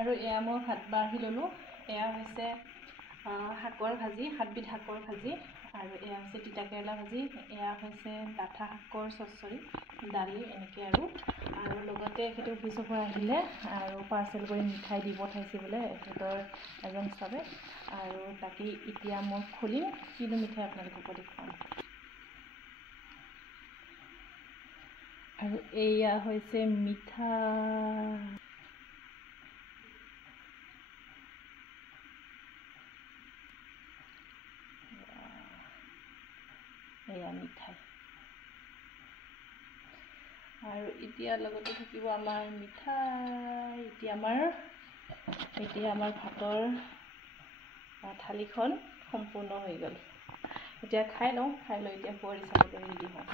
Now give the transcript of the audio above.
আৰু এয়া মই ভাত বাঢ়ি ল'লোঁ। এয়া হৈছে শাকৰ ভাজি, 7 বিধ শাকৰ ভাজি, আৰু এয়া হৈছে তিতাকেৰেলা ভাজি, এয়া হৈছে ডাঠা শাকৰ চচ্চৰি, দালি এনেকৈ আৰু লগতে এখেতে অফিচৰ পৰা আহিলে আৰু পাৰ্চেল কৰি মিঠাই দি পঠাইছে বোলে এখেতৰ এজন ষ্টাফে, আৰু তাকে এতিয়া মই খুলিম কিনো মিঠাই আপোনালোকক দেখুৱাম। আৰু এয়া হৈছে মিঠা, এয়া মিঠাই, আৰু এতিয়া লগতে থাকিব আমাৰ মিঠাই। এতিয়া আমাৰ ভাতৰ থালিখন সম্পূৰ্ণ হৈ গ'ল। এতিয়া খাই লওঁ, খাই লৈ এতিয়া বোৱাৰী চাবলৈ ৰেডি হওঁ।